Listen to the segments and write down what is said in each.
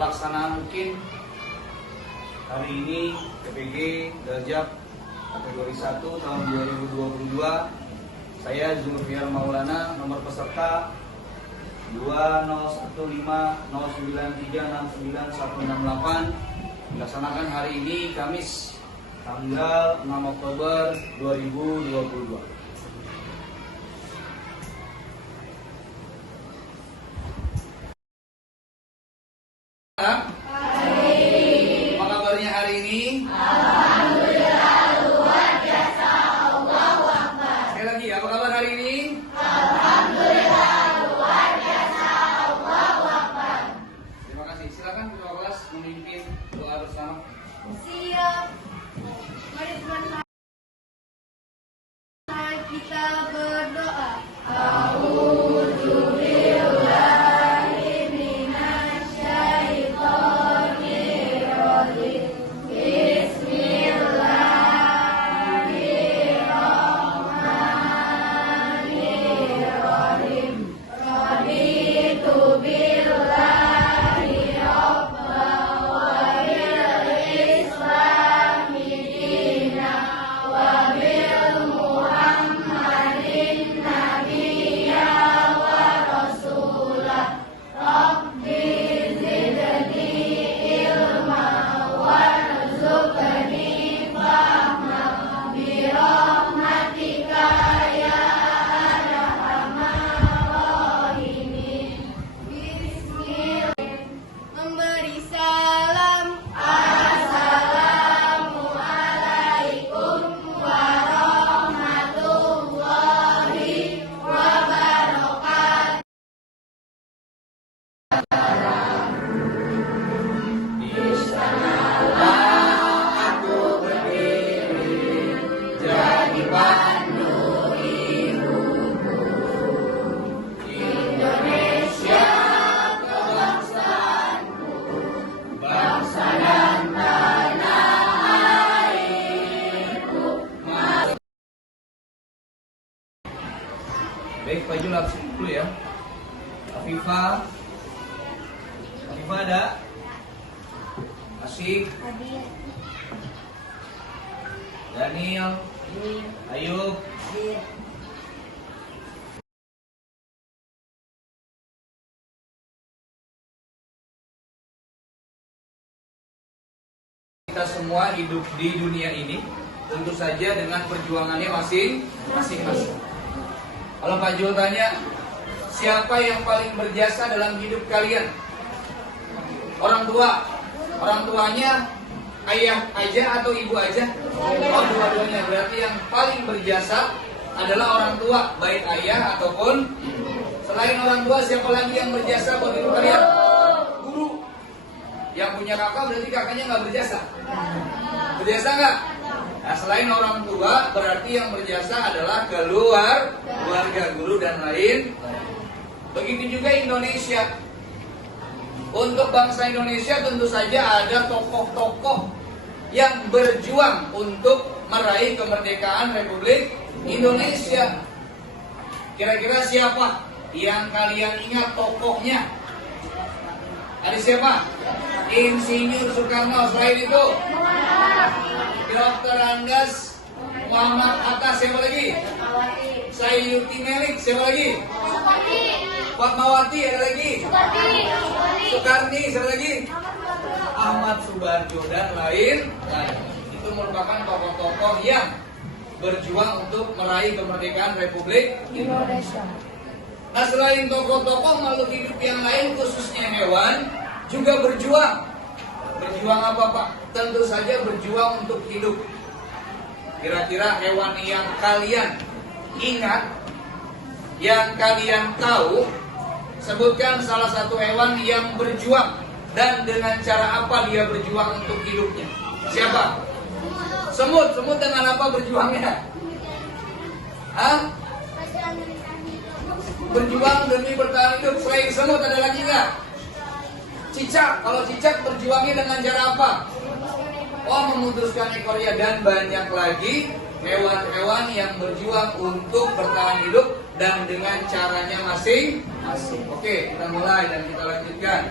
pelaksanaan mungkin hari ini PPG Daljab kategori 1 tahun 2022. Saya Zulfiar Maulana, nomor peserta 201509369168, dilaksanakan hari ini Kamis tanggal 6 Oktober 2022. Apa kabarnya hari ini? Alhamdulillah, luar biasa. Allahu Akbar. Sekali lagi, apa kabar hari ini? Alhamdulillah, luar biasa. Allahu Akbar. Terima kasih. Silakan ketua kelas memimpin doa bersama. Siap. Mari teman-teman kita berdoa. Memberi salam. Assalamualaikum warahmatullahi wabarakatuh. Di sanalah aku berdiri, jadi pandu hidupku. Indonesia kebangsaanku, bangsa dan tanah airku. Baik, Pak Jul absen dulu ya. Afifah ada? Asik, Daniel, Ayub, kita semua hidup di dunia ini tentu saja dengan perjuangannya masing-masing. Kalau Pak Jul tanya, siapa yang paling berjasa dalam hidup kalian? Orang tua. Orang tuanya ayah aja atau ibu aja? Oh, dua-duanya. Berarti yang paling berjasa adalah orang tua, baik ayah ataupun ibu. Selain orang tua, siapa lagi yang berjasa buat hidup kalian? Guru. Yang punya kakak berarti kakaknya nggak berjasa? Berjasa nggak? Nah, selain orang tua, berarti yang berjasa adalah keluarga, guru dan lain. Begitu juga Indonesia. Untuk bangsa Indonesia tentu saja ada tokoh-tokoh yang berjuang untuk meraih kemerdekaan Republik Indonesia. Kira-kira siapa yang kalian ingat tokohnya? Ada siapa? Insinyur Soekarno. Selain itu, Dr. Andes, Muhammad Hatta. Siapa lagi? Sayuti Melik. Siapa lagi? Fatmawati. Ada lagi? Soekarni. Siapa lagi? Ahmad Subarjo dan lain. Itu merupakan tokoh-tokoh yang berjuang untuk meraih kemerdekaan Republik Indonesia. Nah, selain tokoh-tokoh, makhluk hidup yang lain khususnya hewan juga berjuang. Berjuang apa, Pak? Tentu saja berjuang untuk hidup. Kira-kira hewan yang kalian ingat, yang kalian tahu, sebutkan salah satu hewan yang berjuang dan dengan cara apa dia berjuang untuk hidupnya. Siapa? Semut. Semut dengan apa berjuangnya? Hah? Berjuang demi bertahan hidup. Selain semut ada lagi nggak? Cicak. Kalau cicak berjuangnya dengan cara apa? Oh, memutuskan ekornya. Dan banyak lagi hewan-hewan yang berjuang untuk bertahan hidup dan dengan caranya masing-masing. Oke, kita mulai dan kita lanjutkan.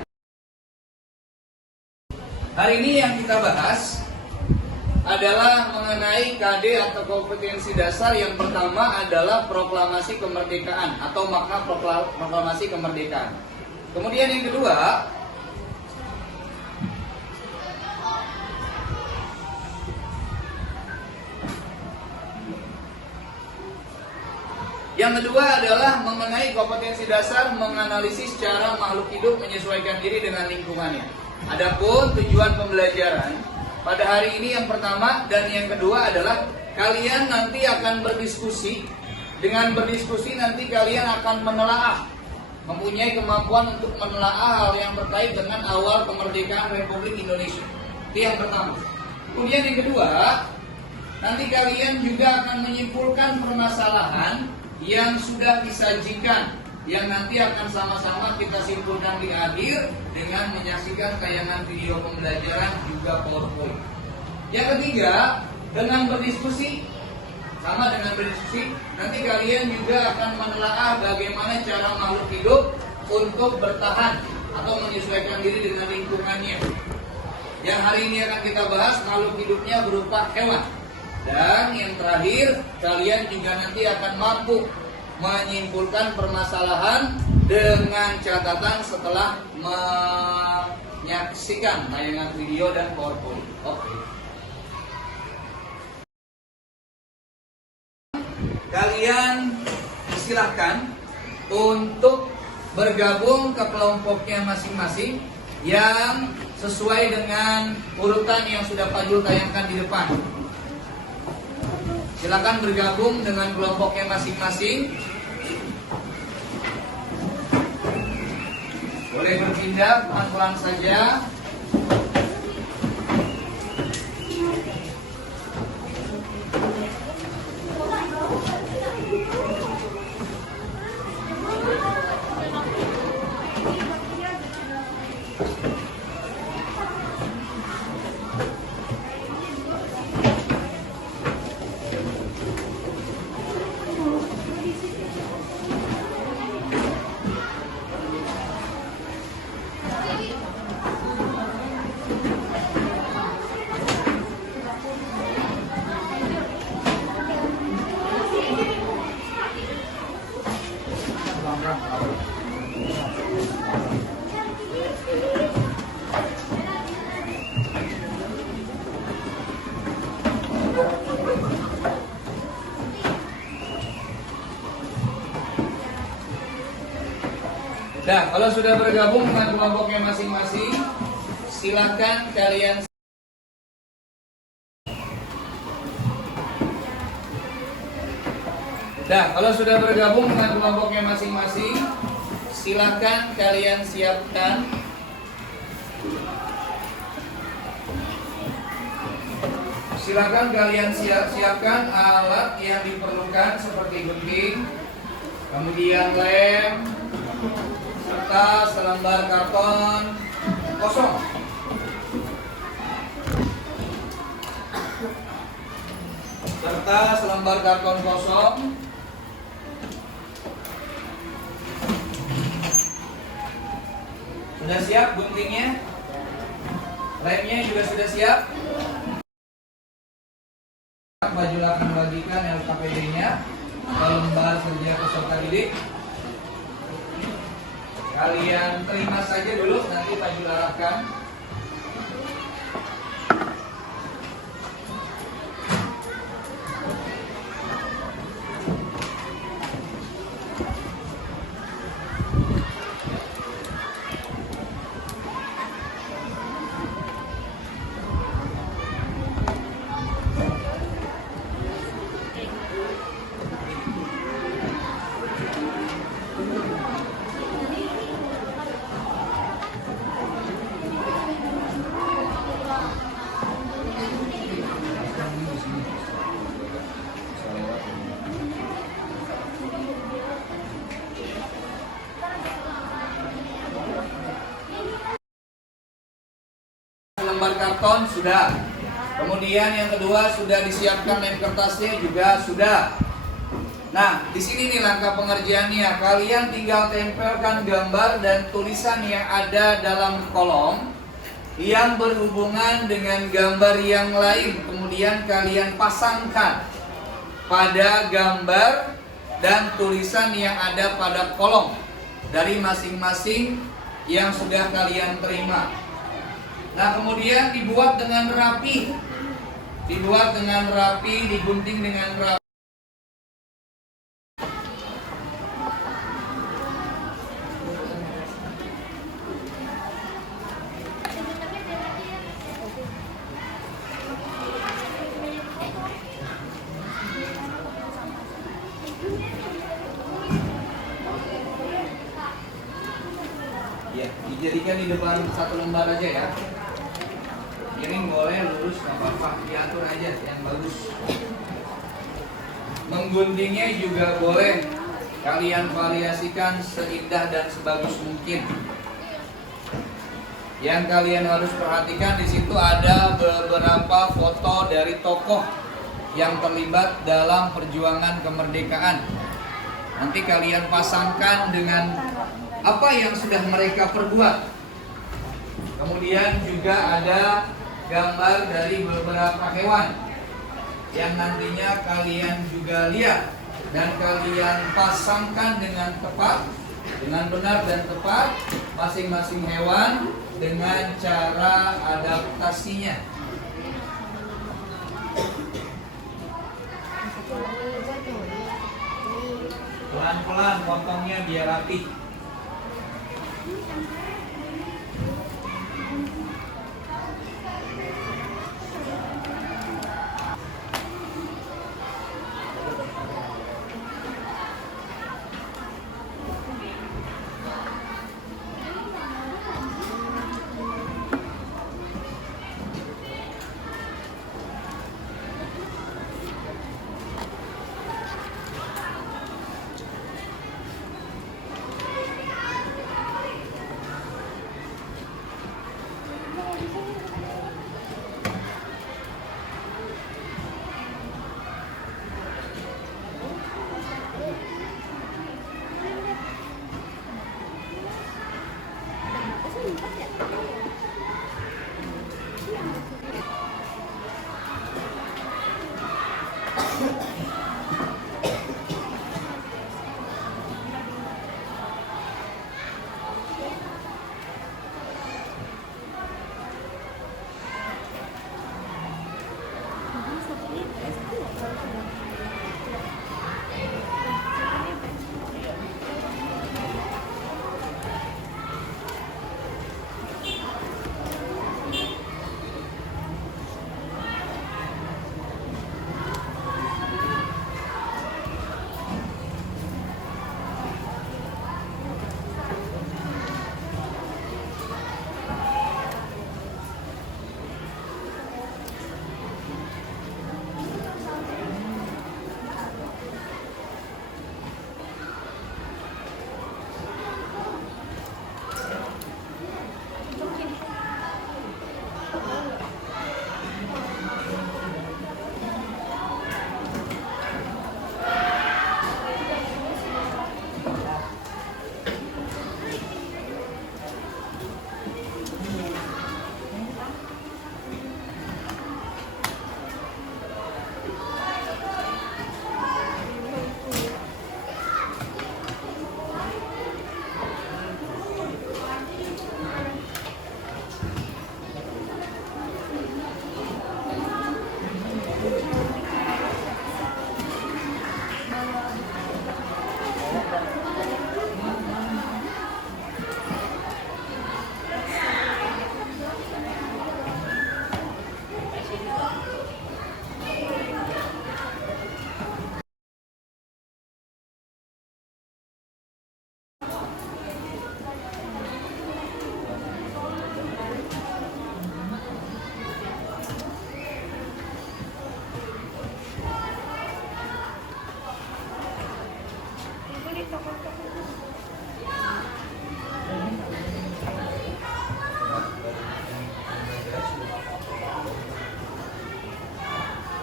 Hari ini yang kita bahas adalah mengenai KD atau kompetensi dasar. Yang pertama adalah proklamasi kemerdekaan atau makna proklamasi kemerdekaan. Kemudian yang kedua, adalah mengenai kompetensi dasar menganalisis cara makhluk hidup menyesuaikan diri dengan lingkungannya. Adapun tujuan pembelajaran pada hari ini yang pertama dan yang kedua adalah kalian nanti akan berdiskusi. Dengan berdiskusi nanti kalian akan menelaah, mempunyai kemampuan untuk menelaah hal yang terkait dengan awal kemerdekaan Republik Indonesia. Itu yang pertama. Kemudian yang kedua, nanti kalian juga akan menyimpulkan permasalahan yang sudah disajikan, yang nanti akan sama-sama kita simpulkan di akhir dengan menyaksikan tayangan video pembelajaran juga PowerPoint. Yang ketiga, dengan berdiskusi, nanti kalian juga akan menelaah bagaimana cara makhluk hidup untuk bertahan atau menyesuaikan diri dengan lingkungannya. Yang hari ini akan kita bahas makhluk hidupnya berupa hewan. Dan yang terakhir, kalian juga nanti akan mampu menyimpulkan permasalahan dengan catatan setelah menyaksikan tayangan video dan PowerPoint. Oke. Kalian silahkan untuk bergabung ke kelompoknya masing-masing yang sesuai dengan urutan yang sudah Pak Jul tayangkan di depan. Silakan bergabung dengan kelompoknya masing-masing. Boleh berpindah pelan-pelan saja. Nah, kalau sudah bergabung dengan kelompoknya masing-masing, silakan kalian. Nah, kalau sudah bergabung dengan kelompoknya masing-masing, silakan kalian siapkan siapkan alat yang diperlukan seperti gunting, kemudian lem, serta selembar karton kosong. Sudah siap guntingnya? Lemnya juga sudah siap? Pak Jul akan membagikan LKPD-nya ke lembar kerja peserta didik. Kalian terima saja dulu, nanti Pak Jul arahkan. Lembar karton sudah. Kemudian yang kedua sudah disiapkan lem kertasnya juga sudah. Nah, di sini nih langkah pengerjaannya. Kalian tinggal tempelkan gambar dan tulisan yang ada dalam kolom yang berhubungan dengan gambar yang lain, kemudian kalian pasangkan pada gambar dan tulisan yang ada pada kolom dari masing-masing yang sudah kalian terima. Nah, kemudian dibuat dengan rapi, digunting dengan rapi. Ya, dijadikan di depan satu lembar aja ya. Miring boleh, lurus nggak apa-apa, diatur aja yang bagus. Mengguntingnya juga boleh, kalian variasikan seindah dan sebagus mungkin. Yang kalian harus perhatikan di situ ada beberapa foto dari tokoh yang terlibat dalam perjuangan kemerdekaan. Nanti kalian pasangkan dengan apa yang sudah mereka perbuat. Kemudian juga ada gambar dari beberapa hewan yang nantinya kalian juga lihat dan kalian pasangkan dengan tepat, dengan benar dan tepat masing-masing hewan dengan cara adaptasinya. Pelan-pelan potongnya biar rapi.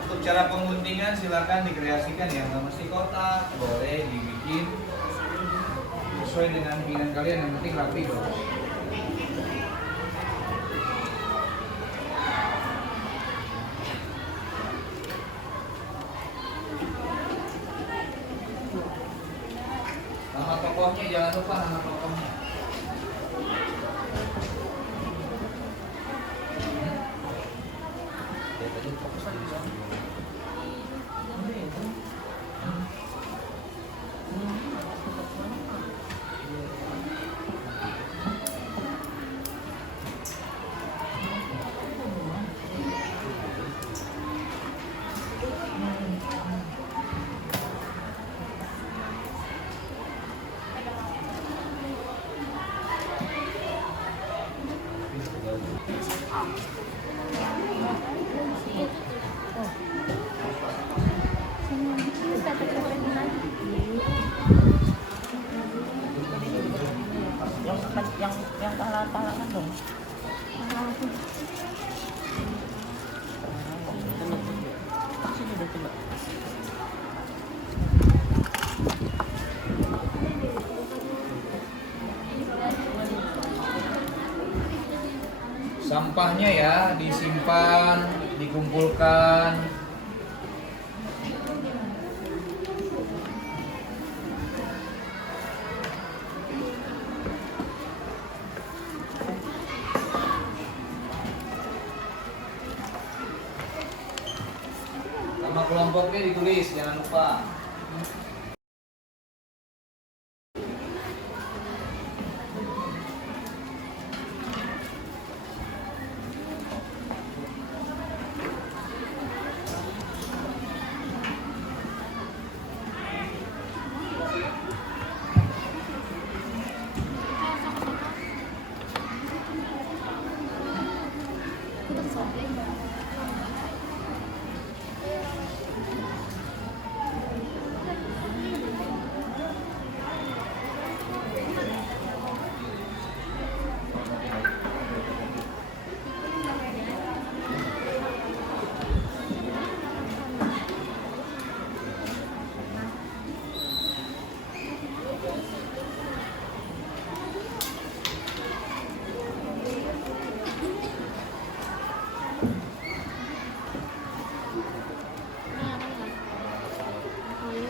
Untuk cara pengguntingan silakan dikreasikan ya, nggak mesti kotak, boleh dibikin sesuai dengan keinginan kalian, yang penting rapi kok. kelompoknya, jangan lupa nama kelompoknya. yang talang-talangan dong. Sini deh coba. Sampahnya ya disimpan, dikumpulkan. Nama kelompoknya ditulis, jangan lupa.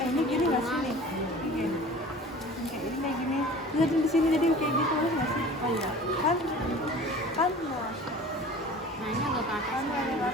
Ini gini nggak sih nih? Gini. Ini kayak gini. Lihat di sini jadi kayak gitu nggak sih? Oh iya. Kan loh. Nah ini agak ke atas. Kan ada.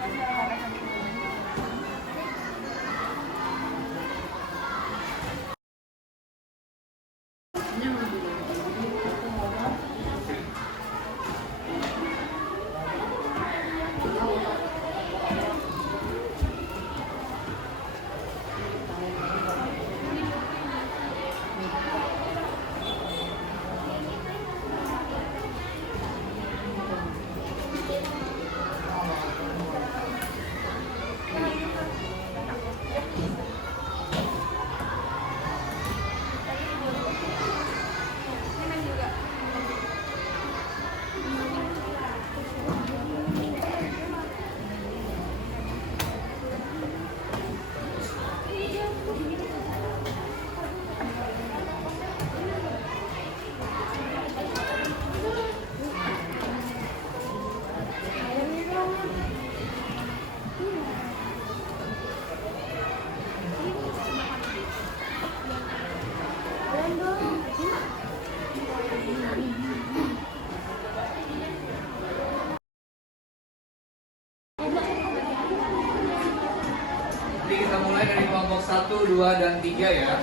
Jadi kita mulai dari kelompok 1, 2, dan 3 ya.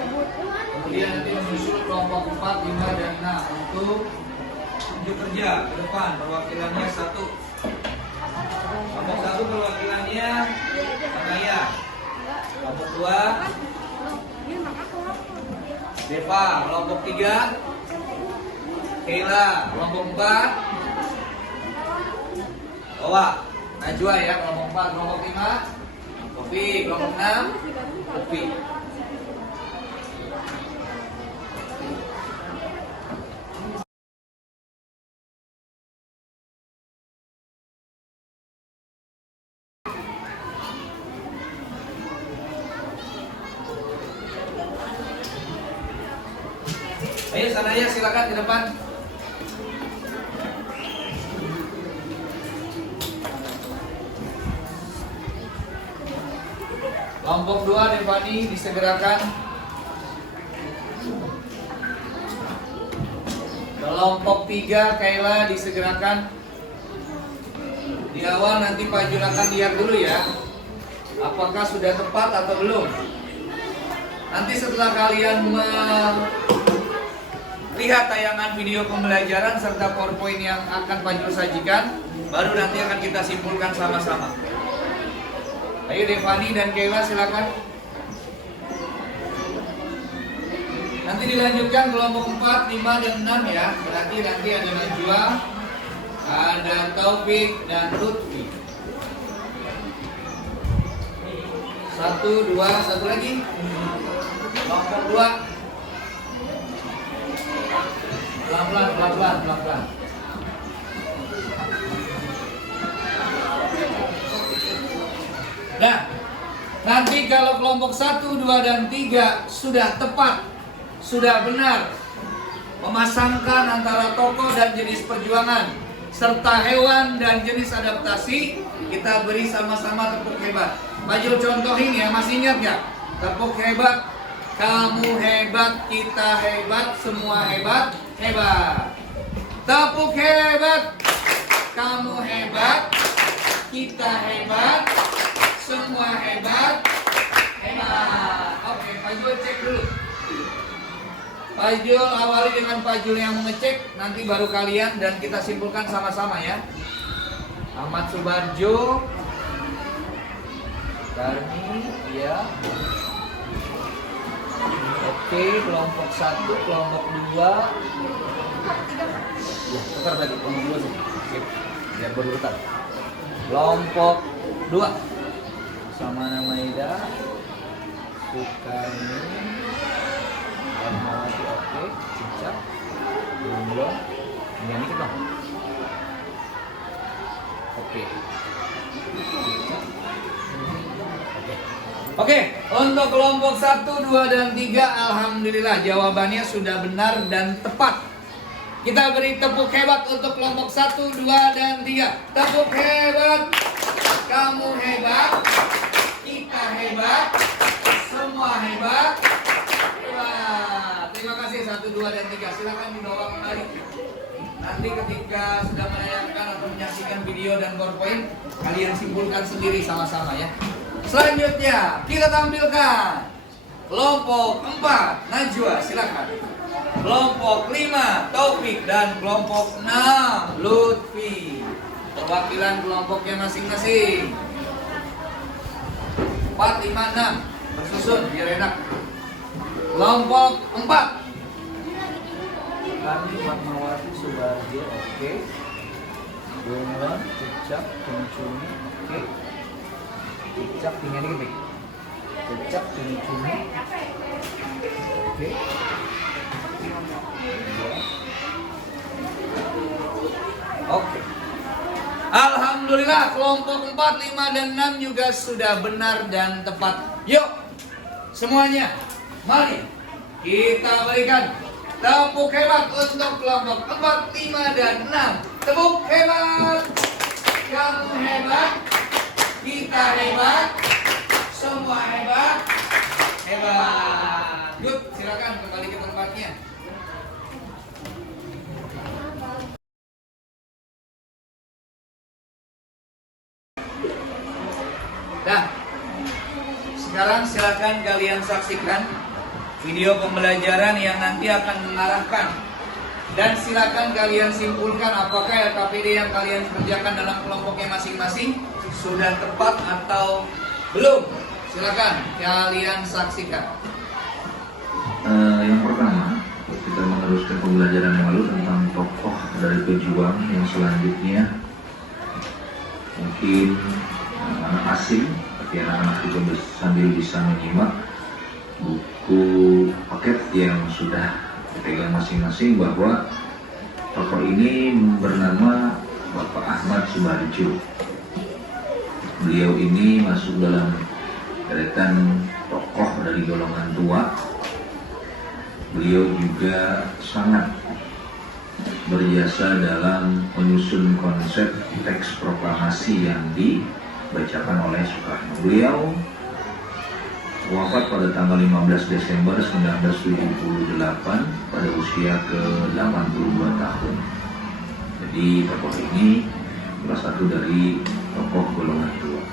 Kemudian nanti menyusul kelompok 4, 5, dan 6 untuk tunjuk kerja ke depan. Perwakilannya 1. Kelompok 1 perwakilannya Anaya. Kelompok 2 Deva. Kelompok 3 Keila. Kelompok 4 Owa. Najwa ya. Kelompok 4. Kelompok 5 Kopi. Kelompok 6 Kopi. Ayo Sanaya silakan ke depan. Kelompok 2 Devani disegerakan. Kelompok 3 Kayla disegerakan. Di awal nanti Pak Jul akan lihat dulu ya, apakah sudah tepat atau belum. Nanti setelah kalian melihat tayangan video pembelajaran serta PowerPoint yang akan Pak Jul sajikan, baru nanti akan kita simpulkan sama-sama. Ayo Devani dan Kayla silakan. Nanti dilanjutkan kelompok 4, 5, dan 6 ya. Berarti nanti ada Najwa, ada Taufik, dan Lutfi. 1, 2, satu lagi. Kelompok 2. Pelan-pelan. Nah, nanti kalau kelompok 1, 2, dan 3 sudah tepat, sudah benar memasangkan antara tokoh dan jenis perjuangan serta hewan dan jenis adaptasi, kita beri sama-sama tepuk hebat. Pak Jul contohin ya, masih ingat gak? Tepuk hebat, kamu hebat, kita hebat, semua hebat, hebat. Tepuk hebat, kamu hebat, kita hebat, semua hebat, hebat. Oke, Pak Jul cek dulu. Pak Jul awali dengan Pak Jul yang mengecek, nanti baru kalian dan kita simpulkan sama-sama ya. Ahmad Subarjo, Darmi, ya. Oke, kelompok 1, kelompok 2. Ya, tukar tadi, kelompok 2 sih. Sip, biar berurutan. Kelompok 2 sama nama Ida, Sukarni, Rahmawati, oke, Cicak, Bunglon, ini kita. Oke. Oke, untuk kelompok 1, 2, dan 3, alhamdulillah jawabannya sudah benar dan tepat. Kita beri tepuk hebat untuk kelompok 1, 2, dan 3. Tepuk hebat, kamu hebat, kita hebat, semua hebat. Terima kasih 1, 2, dan 3. Silakan dibawa kembali. Nanti ketika sudah menayangkan atau menyaksikan video dan PowerPoint, kalian simpulkan sendiri sama-sama ya. Selanjutnya kita tampilkan kelompok 4 Najwa, silakan. Kelompok 5 Taufik dan kelompok 6 Lutfi. Perwakilan kelompoknya masing-masing. 4, 5, 6 bersusun biar enak. Kelompok 4 Kami Fatmawati Subarjo, oke. Bunglon, Cicak, Cumi, oke. Cicak tinggal dikit nih. Cicak, Cumi, oke. Oke. Alhamdulillah kelompok 4, 5, dan 6 juga sudah benar dan tepat. Yuk semuanya, mari kita berikan tepuk hebat untuk kelompok 4, 5, dan 6. Tepuk hebat, kamu hebat, kita hebat, semua hebat, hebat. Yuk silakan kembali ke tempatnya. Nah, sekarang silakan kalian saksikan video pembelajaran yang nanti akan mengarahkan, dan silakan kalian simpulkan apakah LKPD yang kalian kerjakan dalam kelompoknya masing-masing sudah tepat atau belum. Silakan kalian saksikan. Yang pertama, kita meneruskan pembelajaran yang lalu tentang tokoh dari pejuang yang selanjutnya. Mungkin anak asing, tapi anak-anak juga sambil bisa menyimak buku paket yang sudah dipegang masing-masing, bahwa tokoh ini bernama Bapak Ahmad Subarjo. Beliau ini masuk dalam deretan tokoh dari golongan tua. Beliau juga sangat berjasa dalam menyusun konsep teks proklamasi yang dibacakan oleh Soekarno. Beliau wafat pada tanggal 15 Desember 1978 pada usia ke-82 tahun. Jadi tokoh ini salah satu dari tokoh golongan tua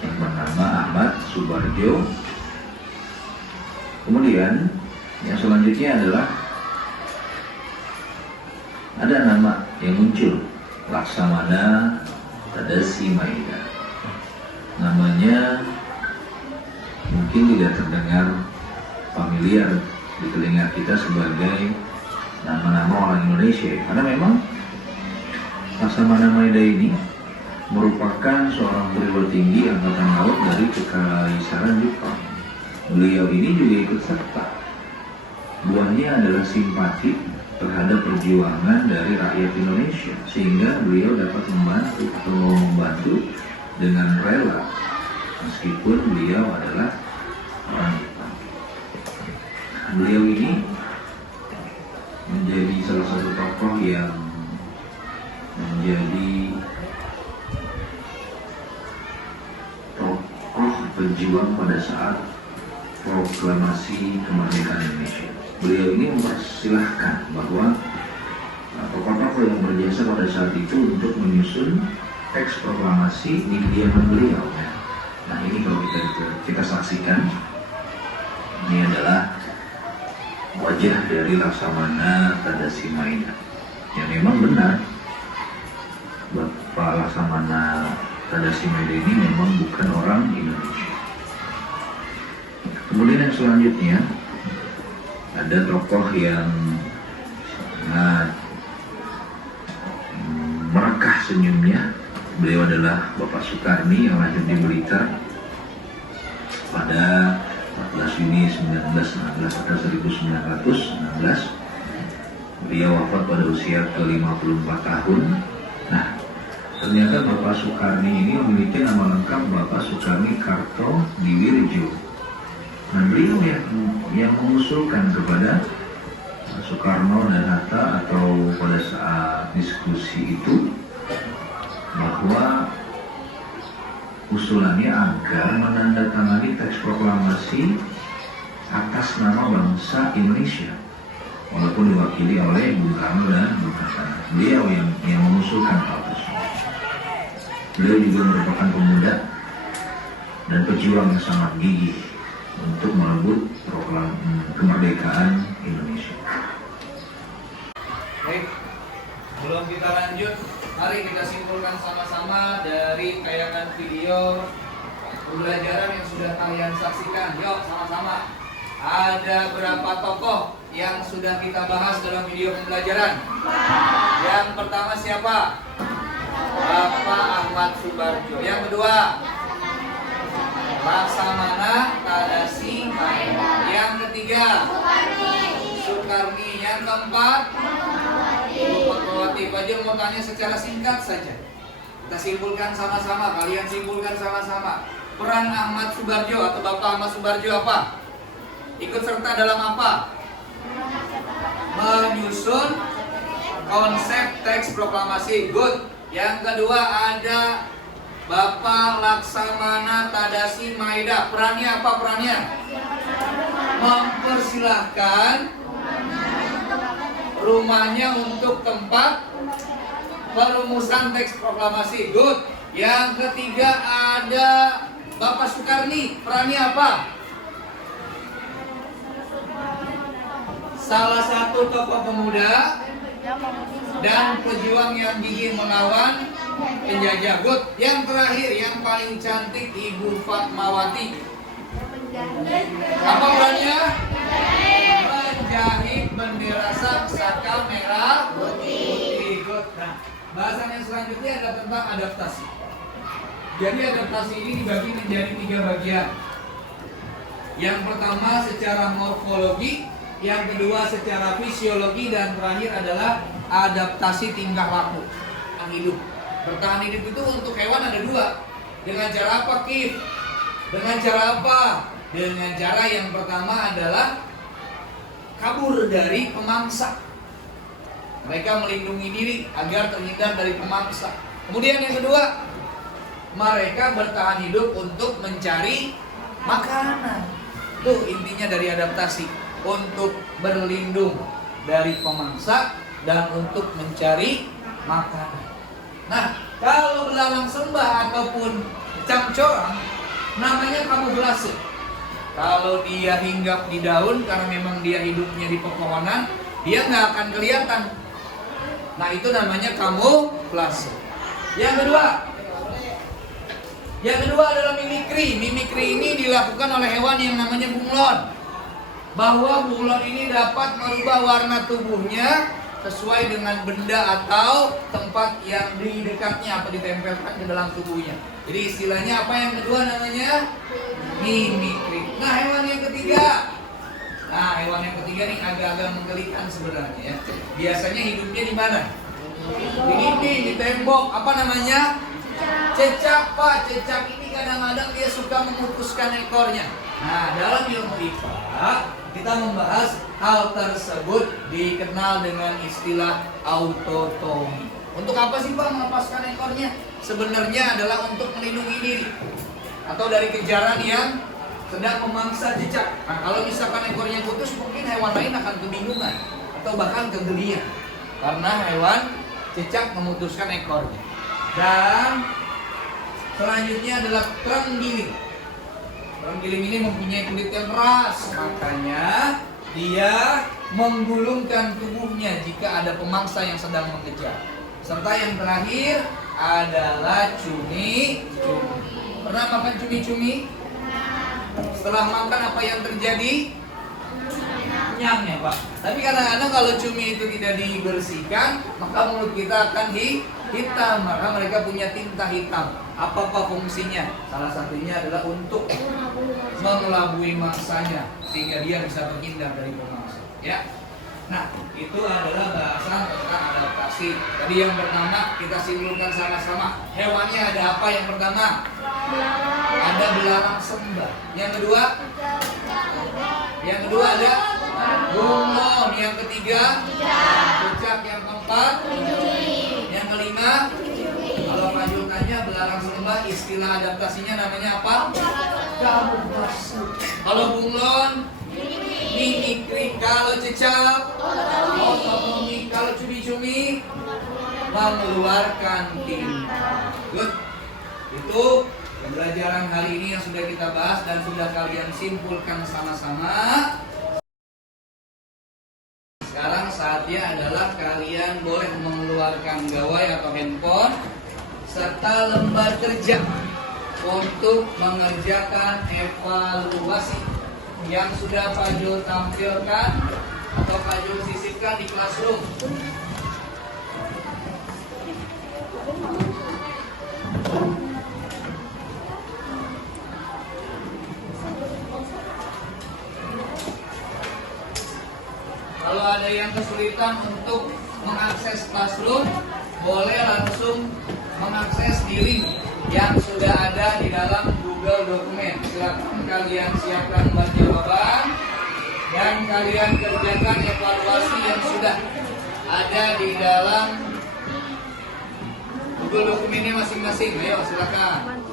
yang bernama Ahmad Subarjo. Kemudian yang selanjutnya adalah ada nama yang muncul, Laksamana Tadasi Maeda. Namanya mungkin tidak terdengar familiar di telinga kita sebagai nama-nama orang Indonesia, karena memang Laksamana Maeda ini merupakan seorang perwira tinggi angkatan laut dari Kekaisaran Jepang. Beliau ini juga ikut serta. Buahnya adalah simpati terhadap perjuangan dari rakyat Indonesia, sehingga beliau dapat membantu dengan rela meskipun beliau adalah orang Jepang. Beliau ini menjadi salah satu tokoh yang menjadi tokoh pejuang pada saat proklamasi kemerdekaan Indonesia. Beliau ini mempersilahkan bahwa tokoh-tokoh yang berjasa pada saat itu untuk menyusun teks proklamasi di kediaman beliau. Nah, ini kalau kita saksikan, ini adalah wajah dari Laksamana Tadasi Maeda. Yang memang benar, Bapak Laksamana Tadasi Maeda ini memang bukan orang Indonesia. Kemudian yang selanjutnya ada tokoh yang sangat merekah senyumnya. Beliau adalah Bapak Sukarni yang lahir di Blitar pada 14 Juni 1916 atau 1916. Beliau wafat pada usia ke-54 tahun. Nah, ternyata Bapak Sukarni ini memiliki nama lengkap Bapak Sukarni Karto Diwirjo. Nah, beliau yang mengusulkan kepada Soekarno dan Hatta atau pada saat diskusi itu bahwa usulannya agar menandatangani teks proklamasi atas nama bangsa Indonesia, walaupun diwakili oleh Bung Karno dan Bung Hatta. Beliau yang mengusulkan hal tersebut. Beliau juga merupakan pemuda dan pejuang yang sangat gigih untuk merebut kemerdekaan Indonesia. Baik, sebelum kita lanjut, mari kita simpulkan sama-sama dari tayangan video pembelajaran yang sudah kalian saksikan. Yuk, sama-sama. Ada berapa tokoh yang sudah kita bahas dalam video pembelajaran? Yang pertama siapa? Bapak Ahmad Subarjo. Yang kedua, Laksamana Tadasi Maeda. Yang ketiga, Sukarni. Yang keempat, Fatmawati. Pak Jo mau tanya secara singkat saja. Kita simpulkan sama-sama, kalian simpulkan sama-sama. Peran Ahmad Subarjo atau Bapak Ahmad Subarjo apa? Ikut serta dalam apa? Menyusun konsep teks proklamasi. Good. Yang kedua ada Bapak Laksamana Tadasi Maeda. Perannya apa perannya? Mempersilahkan rumahnya untuk tempat perumusan teks proklamasi. Good. Yang ketiga ada Bapak Sukarni. Perannya apa? Salah satu tokoh pemuda dan pejuang yang gigih melawan penjajah. Good. Yang terakhir, yang paling cantik, Ibu Fatmawati. Apa perannya? Menjahit bendera saka merah putih. Good. Nah, bahasan yang selanjutnya adalah tentang adaptasi. Jadi adaptasi ini dibagi menjadi 3 bagian. Yang pertama secara morfologi, yang kedua secara fisiologi, dan terakhir adalah adaptasi tingkah laku hidup. Bertahan hidup itu untuk hewan ada 2. Dengan cara apa, Kif? Dengan cara apa? Dengan cara yang pertama adalah kabur dari pemangsa. Mereka melindungi diri agar terhindar dari pemangsa. Kemudian yang kedua, mereka bertahan hidup untuk mencari makanan. Tuh intinya dari adaptasi, untuk berlindung dari pemangsa dan untuk mencari makanan. Nah, kalau belalang sembah ataupun camcorang namanya kamuflase. Kalau dia hinggap di daun karena memang dia hidupnya di pepohonan, dia nggak akan kelihatan. Nah, itu namanya kamuflase. Yang kedua adalah mimikri. Mimikri ini dilakukan oleh hewan yang namanya bunglon. Bahwa bunglon ini dapat merubah warna tubuhnya sesuai dengan benda atau tempat yang di dekatnya atau ditempelkan ke dalam tubuhnya. Jadi istilahnya apa yang kedua namanya? Mimikri. Nah, hewan yang ketiga nih agak-agak menggelikan sebenarnya ya. Biasanya hidupnya di mana? Di dinding, di tembok. Apa namanya? Cecak, Pak. Cecak ini kadang-kadang dia suka memutuskan ekornya. Nah, dalam ilmu IPA kita membahas hal tersebut dikenal dengan istilah autotomi. Untuk apa sih, Pak, melepaskan ekornya? Sebenarnya adalah untuk melindungi diri atau dari kejaran yang sedang memangsa cecak. Nah, kalau misalkan ekornya putus, mungkin hewan lain akan kebingungan atau bahkan kegelian karena hewan cecak memutuskan ekornya. Dan selanjutnya adalah terenggiling. Terenggiling ini mempunyai kulit yang keras, makanya dia menggulungkan tubuhnya jika ada pemangsa yang sedang mengejar. Serta yang terakhir adalah cumi. Pernah makan cumi-cumi? Setelah makan apa yang terjadi? Kenyang ya, Pak. Tapi kadang-kadang kalau cumi itu tidak dibersihkan, maka mulut kita akan hitam. Maka mereka punya tinta hitam. Apa fungsinya? Salah satunya adalah untuk mengelabui mangsanya sehingga dia bisa menghindar dari pemangsa. Ya. Nah, itu adalah bahasan tentang adaptasi. Tadi yang pertama kita simpulkan sama-sama. Hewannya ada apa yang pertama? Ada belalang sembah. Yang kedua ada bunglon. Yang ketiga cecak. Yang keempat, yang kelima, kalau Pak Jul tanya belalang sembah istilah adaptasinya namanya apa? Kamuflase. Kalau bunglon mimikri. Kalau cecak autotomi. Kalau cumi-cumi mengeluarkan tinta. Good. Itu pembelajaran hari ini yang sudah kita bahas dan sudah kalian simpulkan sama-sama. Sekarang saatnya adalah kalian boleh mengeluarkan gawai atau handphone serta lembar kerja untuk mengerjakan evaluasi yang sudah Pak Jul tampilkan atau Pak Jul sisipkan di classroom. Kalau ada yang kesulitan untuk mengakses classroom, boleh langsung mengakses di link yang sudah ada di dalam Google Dokumen. Silakan kalian siapkan lembar jawaban dan kalian kerjakan evaluasi yang sudah ada di dalam Google Dokumennya masing-masing. Ayo silakan.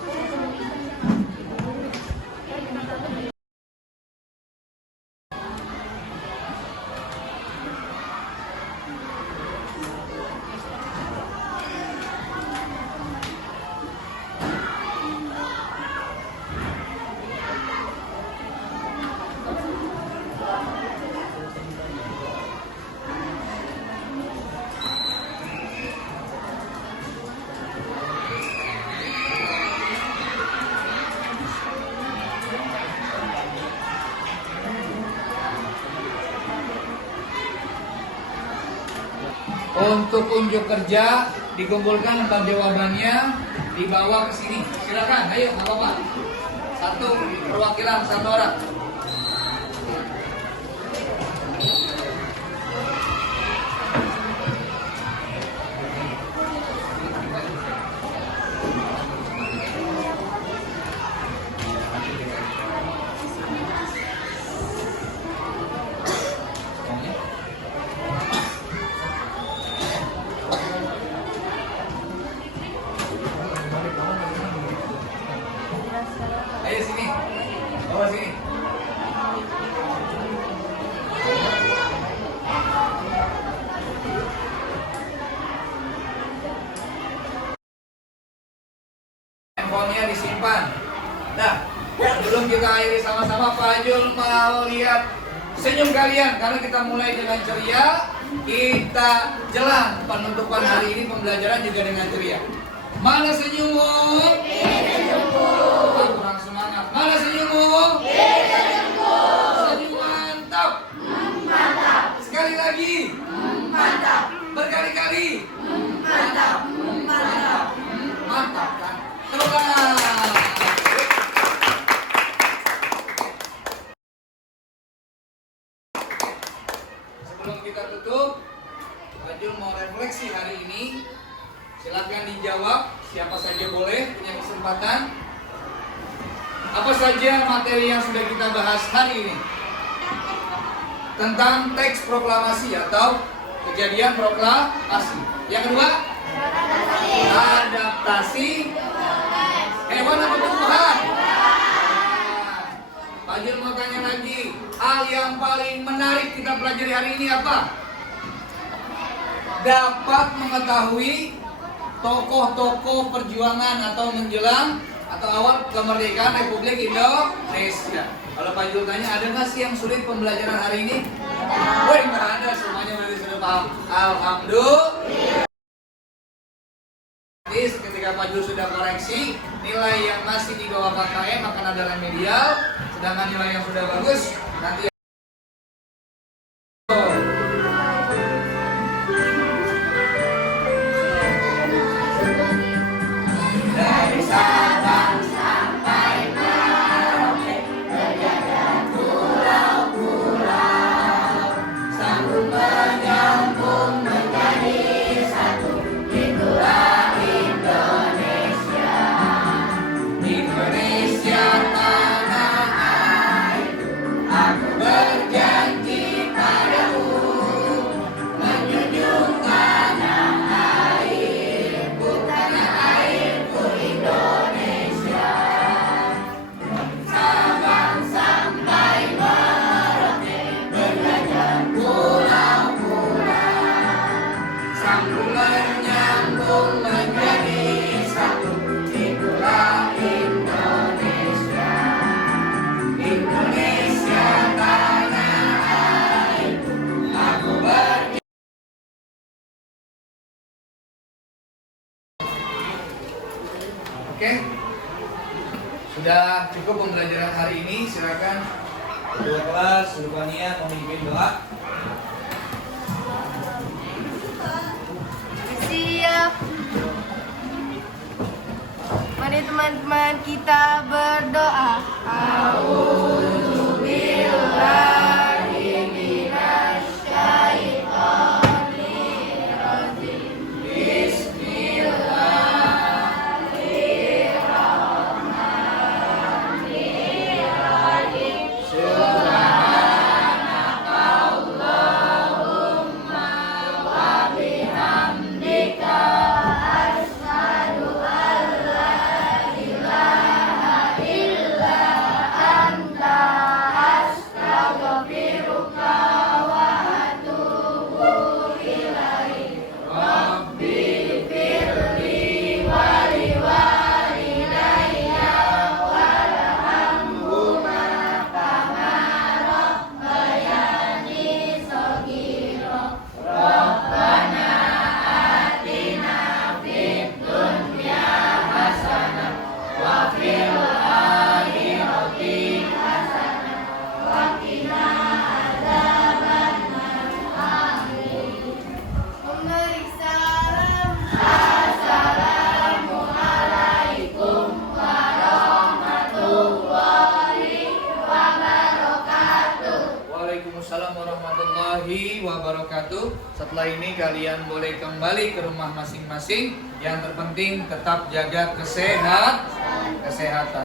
Untuk unjuk kerja dikumpulkan lembar jawabannya dibawa ke sini. Silakan, ayo nggak apa-apa. Satu perwakilan satu orang. Ayo sini. akhiri sama-sama. Pak Jul mau lihat senyum kalian karena kita mulai dengan ceria, kita jelang penutupan hari ini pembelajaran juga dengan ceria. Mana senyummu? Kurang semangat. Mana senyummu? Senyum mantap. Sekali lagi. Berkali-kali. Mantap kan? Tepuk tangan. Sebelum kita tutup, Pak Jul mau refleksi hari ini. Silakan dijawab, siapa saja boleh, punya kesempatan. Apa saja materi yang sudah kita bahas hari ini? Tentang teks proklamasi atau kejadian proklamasi. Yang kedua, adaptasi hewan apa tumbuhan? Pak Jul mau tanya lagi, hal yang paling menarik kita pelajari hari ini apa? Dapat mengetahui tokoh-tokoh perjuangan atau menjelang atau awal kemerdekaan Republik Indonesia. Kalau Pak Jul tanya, ada nggak sih yang sulit pembelajaran hari ini? Woi, nggak ada, semuanya berarti sudah paham. Alhamdulillah. Ketika Pak Jul sudah koreksi, nilai yang masih di bawah KKM akan ada remedial, sedangkan nilai yang sudah bagus nanti. Dari Sabang sampai Merauke, berjalan pulau-pulau, sambung menyambung menjadi satu. Itulah Indonesia, Indonesia tanah airku. Aku berjanji padamu, menjunjung tanah airku, tanah airku Indonesia. Sabang sampai Merauke, berjalan pulau-pulau, sambung menyambung menjadi satu. Itulah Indonesia, Indonesia tanah airku. Aku berjanji. Oke, sudah cukup pembelajaran hari ini. Silakan kedua kelas, Sulfania memimpin doa. Siap. Mari teman-teman kita berdoa. A'udzubillahi minasyaitonirrajim. Bismillahirrahmanirrahim. Subhanakallahumma wa bihamdika, asyhadu an la ilaha illa anta, astaghfiruka wa atubu ilaik. Rabbi firli wa liwalidayya warhamhuma kama rabbayani shaghira. Rabbana atina fid dunya hasanah wa fil akhirati hasanah wa qina adzabannar. Amin. Memberi salam. Assalamualaikum warahmatullahi wabarakatuh. Waalaikumsalam warahmatullahi wabarakatuh. Setelah ini kalian boleh kembali ke rumah masing-masing. Yang terpenting tetap jaga kesehatan.